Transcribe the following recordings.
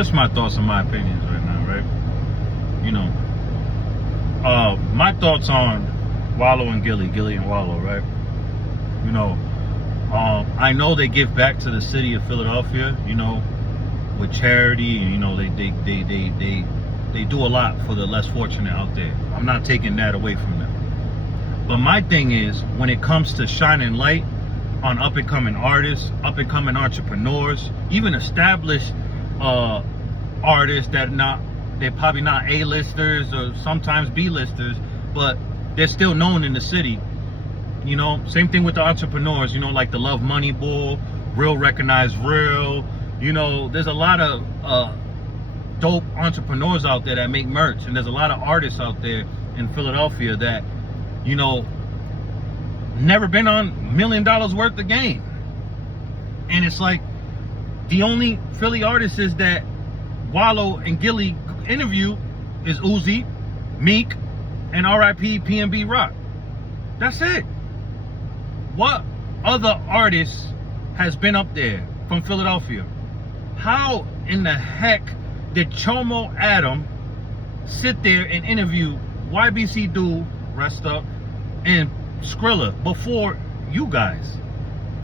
just my thoughts and my opinions right now, right? You know, my thoughts on Wallo and Gillie and Wallo, right? You know, I know they give back to the city of Philadelphia, you know, with charity, and you know they do a lot for the less fortunate out there. I'm not taking that away from them. But my thing is, when it comes to shining light on up and coming artists, up and coming entrepreneurs, even established artists that they're probably not A-listers or sometimes B-listers, but they're still known in the city. You know, same thing with the entrepreneurs, you know, like the Love Money Bull, Real Recognize Real. You know, there's a lot of dope entrepreneurs out there that make merch, and there's a lot of artists out there in Philadelphia that, you know, never been on $1 million worth of game. And it's like, the only Philly artists that Wallo and Gillie interview is Uzi, Meek, and R.I.P. PNB Rock. That's it. What other artist has been up there from Philadelphia? How in the heck did Chomo Adam sit there and interview YBC Dude, rest up, and Skrilla before you guys?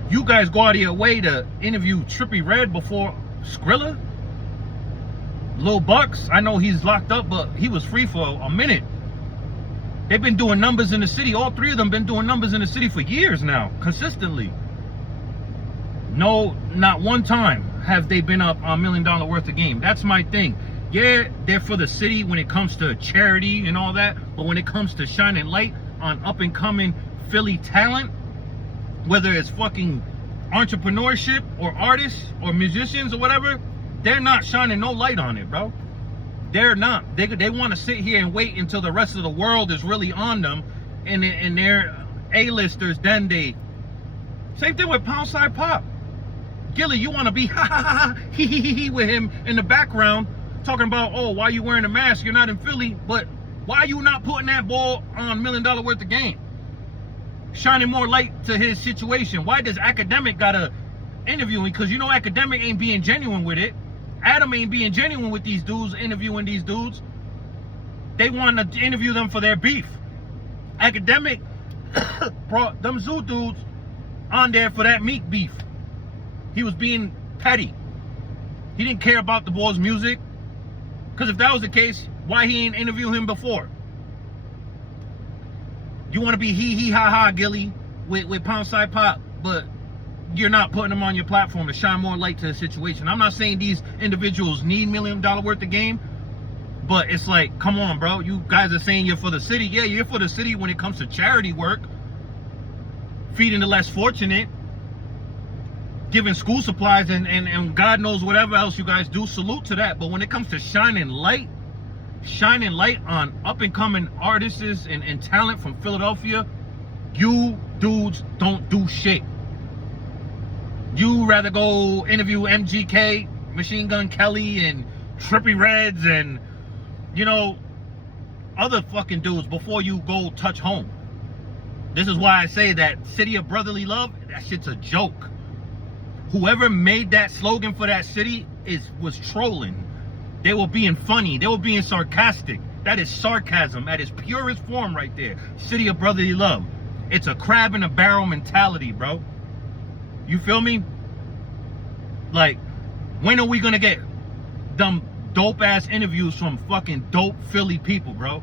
You guys go out of your way to interview Trippie Redd before Skrilla? Lil Bucks, I know he's locked up, but he was free for a minute. They've been doing numbers in the city. All three of them been doing numbers in the city for years now, consistently. No, not one time have they been up on $1 million worth of game. That's my thing. Yeah, they're for the city when it comes to charity and all that, but when it comes to shining light on up and coming Philly talent, whether it's fucking entrepreneurship or artists or musicians or whatever, they're not shining no light on it, bro. They're not. They want to sit here and wait until the rest of the world is really on them, and they're A-listers. Then they. Same thing with Poundside Pop. Gillie, you want to be he with him in the background, talking about, oh, why you wearing a mask? You're not in Philly, but why you not putting that ball on $1 million worth of game? Shining more light to his situation. Why does Academic gotta interview him? Because you know Academic ain't being genuine with it. Adam ain't being genuine with these dudes, interviewing these dudes. They want to interview them for their beef. Academic brought them Zoo dudes on there for that Meek beef. He was being petty. He didn't care about the boy's music. Because if that was the case, why he ain't interview him before? You want to be ha Gillie with Poundside Pop, but you're not putting them on your platform to shine more light to the situation. I'm not saying these individuals need $1 million worth of game, but it's like, come on, bro. You guys are saying you're for the city. Yeah, you're for the city when it comes to charity work, feeding the less fortunate, giving school supplies, and God knows whatever else you guys do. Salute to that. But when it comes to shining light on up-and-coming artists and talent from Philadelphia, you dudes don't do shit. You rather go interview MGK, Machine Gun Kelly, and Trippie Redds, and, you know, other fucking dudes before you go touch home. This is why I say that City of Brotherly Love, that shit's a joke. Whoever made that slogan for that city was trolling. They were being funny. They were being sarcastic. That is sarcasm at its purest form right there. City of Brotherly Love. It's a crab in a barrel mentality, bro. You feel me? Like, when are we gonna get them dope ass interviews from fucking dope Philly people, bro?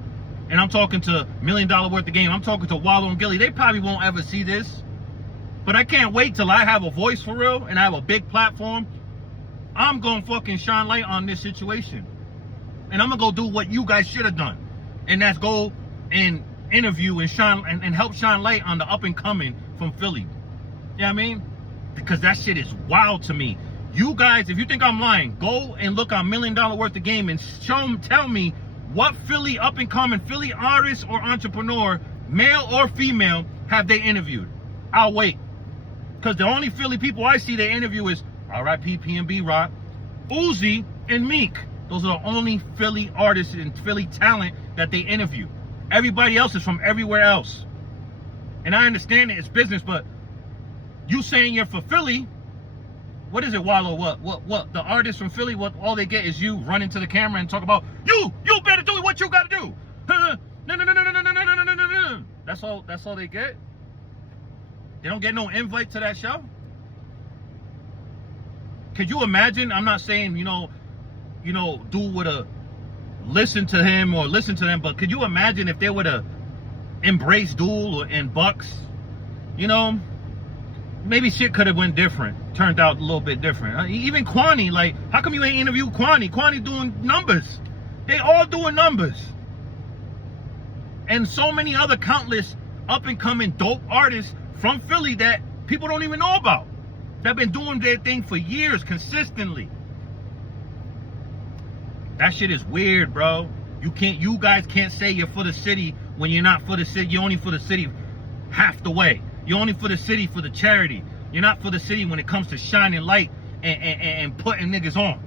And I'm talking to $1 million worth of game. I'm talking to Wallo and Gillie. They probably won't ever see this. But I can't wait till I have a voice for real and I have a big platform. I'm gonna fucking shine light on this situation. And I'm gonna go do what you guys should have done. And that's go and interview and shine and help shine light on the up and coming from Philly. You know what I mean? Because that shit is wild to me. You guys, if you think I'm lying, go and look on $1 million worth of game and tell me what Philly up and coming Philly artist or entrepreneur, male or female, have they interviewed. I'll wait. Because the only Philly people I see they interview is R.I.P. PNB Rock, Uzi, and Meek. Those are the only Philly artists and Philly talent that they interview. Everybody else is from everywhere else. And I understand that it's business, but you saying you're for Philly, what is it, Wallo? What? The artists from Philly, what all they get is you running to the camera and talk about you better do what you gotta do. No. That's all they get. They don't get no invite to that show. Could you imagine? I'm not saying, dude would have listened to him or listen to them, but could you imagine if they would have embraced Duel and Bucks? Maybe shit could have went different. Turned out a little bit different. Even Kwani, like, how come you ain't interviewed Kwani? Kwani doing numbers. They all doing numbers. And so many other countless up and coming dope artists from Philly that people don't even know about. They've been doing their thing for years consistently. That shit is weird, bro. You guys can't say you're for the city when you're not for the city. You're only for the city half the way. You're only for the city for the charity. You're not for the city when it comes to shining light and putting niggas on.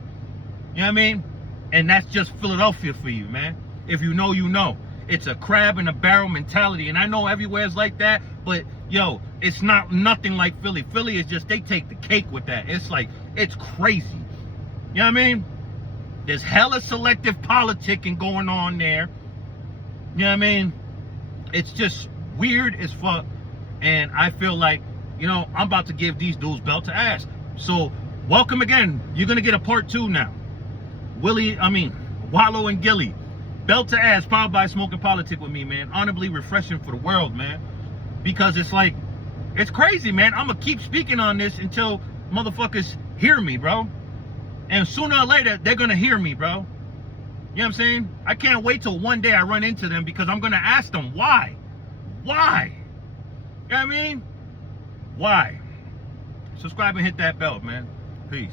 You know what I mean? And that's just Philadelphia for you, man. If you know, you know. It's a crab in a barrel mentality. And I know everywhere is like that, but yo, it's nothing like Philly. Philly is just, they take the cake with that. It's like, it's crazy. You know what I mean? There's hella selective politicking going on there. You know what I mean? It's just weird as fuck. And I feel like, I'm about to give these dudes belt to ass. So, welcome again. You're going to get a part 2 now. Wallo and Gillie. Belt to ass, powered by Smoking Politic with me, man. Honorably refreshing for the world, man. Because it's like, it's crazy, man. I'm going to keep speaking on this until motherfuckers hear me, bro. And sooner or later, they're going to hear me, bro. You know what I'm saying? I can't wait till one day I run into them because I'm going to ask them why. Why? You know what I mean? Why? Subscribe and hit that bell, man. Peace.